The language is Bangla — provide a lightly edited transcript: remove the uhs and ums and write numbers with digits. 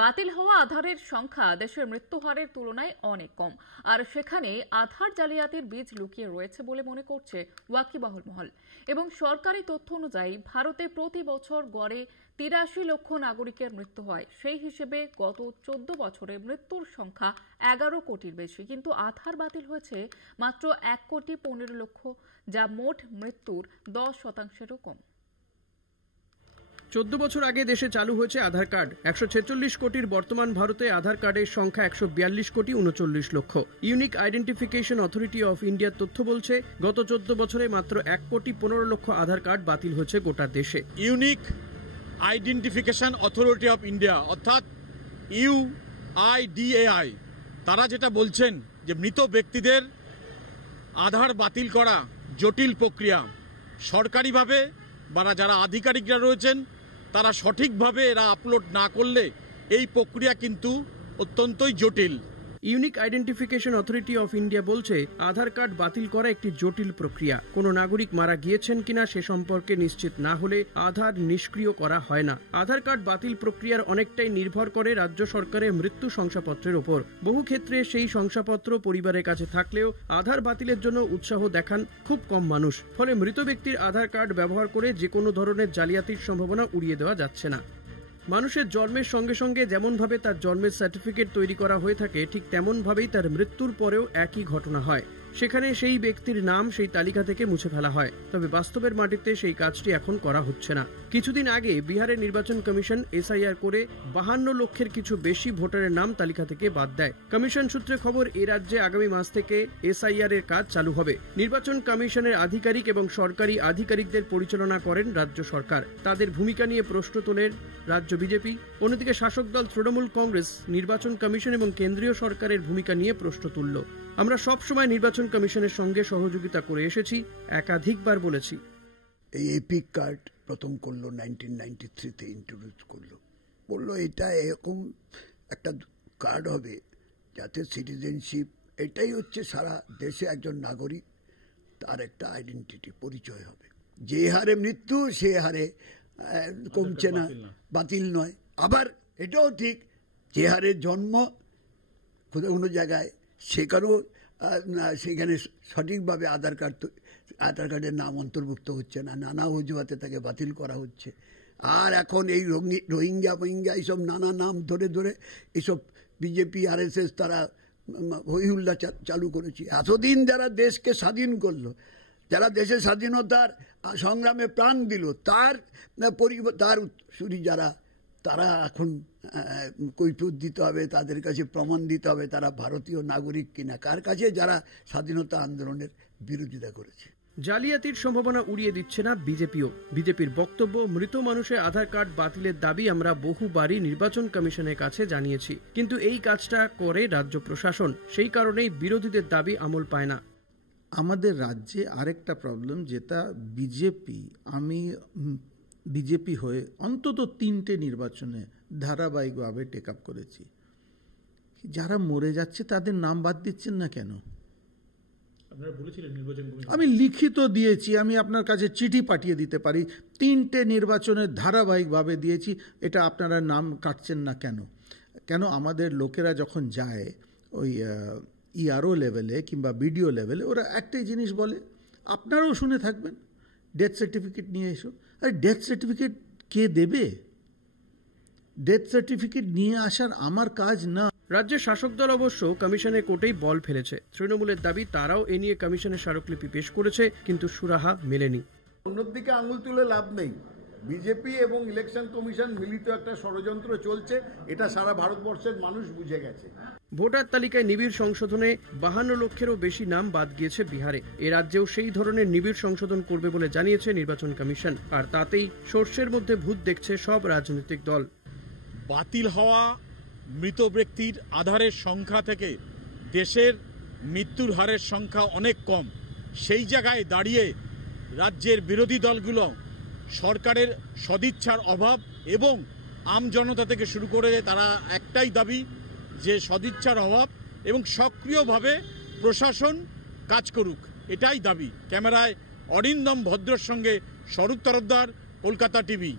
বাতিল হওয়া আধারের সংখ্যা দেশের মৃত্যুহারের তুলনায় অনেক কম, আর সেখানে আধার জালিয়াতির বীজ লুকিয়ে রয়েছে বলে মনে করছে ওয়াকিবহাল মহল। এবং সরকারি তথ্য অনুযায়ী ভারতে প্রতি বছর গড়ে ৮৩ লক্ষ নাগরিকের মৃত্যু হয়। সেই হিসেবে গত 14 বছরে মৃত্যুর সংখ্যা 11 কোটির বেশি, কিন্তু আধার বাতিল হয়েছে মাত্র 1,15,00,000, যা মোট মৃত্যুর 10%-এরও কম। 14 বছর আগে দেশে চালু হয়েছে আধার কার্ড। 146 কোটির বর্তমান ভারতে আধার কার্ডের সংখ্যা 142 কোটি 39 লক্ষ। ইউনিক আইডেন্টিফিকেশন অথরিটি অফ ইন্ডিয়ার তথ্য বলছে, গত 14 বছরে মাত্র 1,15,00,000 আধার কার্ড বাতিল হয়েছে গোটা দেশে। Unique identification authority of India অর্থাৎ UIDAI তারা যেটা বলছেন যে মৃত ব্যক্তিদের আধার বাতিল করা জটিল প্রক্রিয়া। সরকারিভাবে বা যারা আধিকারিকরা রয়েছেন তারা সঠিকভাবে এরা আপলোড না করলে এই প্রক্রিয়া কিন্তু অত্যন্তই জটিল। Unique identification authority of India বলছে, আধার কার্ড বাতিল করা একটি জটিল প্রক্রিয়া। কোনো নাগরিক মারা গিয়েছেন কিনা সে সম্পর্কে নিশ্চিত না হলে আধার নিষ্ক্রিয় করা হয় না। আধার কার্ড বাতিল প্রক্রিয়ার অনেকটাই নির্ভর করে রাজ্য সরকারের মৃত্যু শংসাপত্রের ওপর। বহু ক্ষেত্রে সেই শংসাপত্র পরিবারের কাছে থাকলেও আধার বাতিলের জন্য উৎসাহ দেখান খুব কম মানুষ। ফলে মৃত ব্যক্তির আধার কার্ড ব্যবহার করে যে কোনো ধরনের জালিয়াতির সম্ভাবনা উড়িয়ে দেওয়া যাচ্ছে না। মানুষের জন্মের সঙ্গে সঙ্গে যেমনভাবে তার জন্মের সার্টিফিকেট তৈরি করা হয়ে থাকে, ঠিক তেমনভাবেই তার মৃত্যুর পরেও একই ঘটনা হয়। সেখানে সেই ব্যক্তির নাম সেই তালিকা থেকে মুছে ফেলা হয়। তবে বাস্তবের মাটিতে সেই কাজটি এখন করা হচ্ছে না। কিছুদিন আগে বিহারের নির্বাচন কমিশন SIR করে 52 লক্ষের কিছু বেশি ভোটারের নাম তালিকা থেকে বাদ দেয়। কমিশন সূত্রে খবর, এ রাজ্যে আগামী মাস থেকে SIR এর কাজ চালু হবে। নির্বাচন কমিশনের আধিকারিক এবং সরকারি আধিকারিকদের পরিচালনা করেন রাজ্য সরকার। তাদের ভূমিকা নিয়ে প্রশ্ন তোলেন রাজ্য বিজেপি। অন্যদিকে শাসক দল তৃণমূল কংগ্রেস নির্বাচন কমিশন এবং কেন্দ্রীয় সরকারের ভূমিকা নিয়ে প্রশ্ন তুলল। আমরা সব সময় নির্বাচন কমিশনের সঙ্গে সহযোগিতা করে এসেছি, একাধিকবার বলেছি। এই এপিক কার্ড প্রথম করলো 1993-তে ইন্ট্রোডিউস করলো, বললো এটা এরকম একটা কার্ড হবে যাতে সিটিজেনশিপ, এটাই হচ্ছে সারা দেশে একজন নাগরিক তার একটা আইডেন্টিটি পরিচয় হবে। যে হারে মৃত্যু সে হারে কমছে না, বাতিল নয়। আবার এটাও ঠিক, যে হারে জন্ম কোনো জায়গায় সেখানে সঠিকভাবে আধার কার্ডের নাম অন্তর্ভুক্ত হচ্ছে না, নানা অজুহাতে তাকে বাতিল করা হচ্ছে। আর এখন এই রোহিঙ্গা এইসব নানা নাম ধরে ধরে এইসব বিজেপি RSS তারা হইহুল্লা চালু করেছে। এতদিন যারা দেশকে স্বাধীন করলো, যারা দেশের স্বাধীনতার সংগ্রামে প্রাণ দিল, তার শুরু যারা, তারা এখন কৈফিয়ত দিতে হবে, তাদের কাছে প্রমাণ দিতে হবে তারা ভারতীয় নাগরিক কিনা, কার কাছে যারা স্বাধীনতা আন্দোলনের বিরোধিতা করেছে। জালিয়াতির সম্ভাবনা উড়িয়ে দিচ্ছে না বিজেপিও। বিজেপির বক্তব্য, মৃত মানুষের আধার কার্ড বাতিলের দাবি আমরা বহুবারই নির্বাচন কমিশনের কাছে জানিয়েছি, কিন্তু এই কাজটা করে রাজ্য প্রশাসন। সেই কারণেই বিরোধীদের দাবি আমল পায় না। আমাদের রাজ্যে আরেকটা প্রবলেম, যেটা আমি বিজেপি হয়ে অন্তত 3টে নির্বাচনে ধারাবাহিকভাবে টেক আপ করেছি। যারা মরে যাচ্ছে তাদের নাম বাদ দিচ্ছেন না কেন? আমি লিখিত দিয়েছি, আমি আপনার কাছে চিঠি পাঠিয়ে দিতে পারি। 3টে নির্বাচনে ধারাবাহিকভাবে দিয়েছি, এটা আপনারা নাম কাটছেন না কেন? কেন আমাদের লোকেরা যখন যায় ওই ERO লেভেলে কিংবা BDO লেভেলে, ওরা একটাই জিনিস বলে, আপনারাও শুনে থাকবেন, ডেথ সার্টিফিকেট নিয়ে এসো। আরে ডেথ সার্টিফিকেট কে দেবে? ডেথ সার্টিফিকেট নিয়ে আসার আমার কাজ না। রাজ্যের শাসক দল অবশ্য কমিশনের কোর্টেই বল ফেলেছে। তৃণমূলের দাবি, তারাও এ নিয়ে কমিশনের স্মারকলিপি পেশ করেছে, কিন্তু সুরাহা মেলেনি। অন্যদিকে আঙুল তুলে লাভ নেই। বিজেপি এবং ইলেকশন কমিশন মিলিত একটা ষড়যন্ত্র চলছে, এটা সারা ভারতবর্ষের মানুষ বুঝে গেছে। ভোটার তালিকায় নিবিড় সংশোধনে 52 লক্ষেরও বেশি নাম বাদ গিয়েছে বিহারে। এ রাজ্যেও সেই ধরনের নিবিড় সংশোধন করবে বলে জানিয়েছে নির্বাচন কমিশন, আর তাতেই সর্ষের মধ্যে ভূত দেখছে সব রাজনৈতিক দল। বাতিল হওয়া মৃত ব্যক্তির আধারের সংখ্যা থেকে দেশের মৃত্যুর হারের সংখ্যা অনেক কম। সেই জায়গায় দাঁড়িয়ে রাজ্যের বিরোধী দলগুলো সরকারের সদিচ্ছার অভাব এবং আমজনতা থেকে শুরু করে তারা একটাই দাবি যে সদিচ্ছার অভাব এবং সক্রিয়ভাবে প্রশাসন কাজ করুক, এটাই দাবি। ক্যামেরায় অরিন্দম ভদ্রর সঙ্গে স্বরূপ তরফদার, কলকাতা টিভি।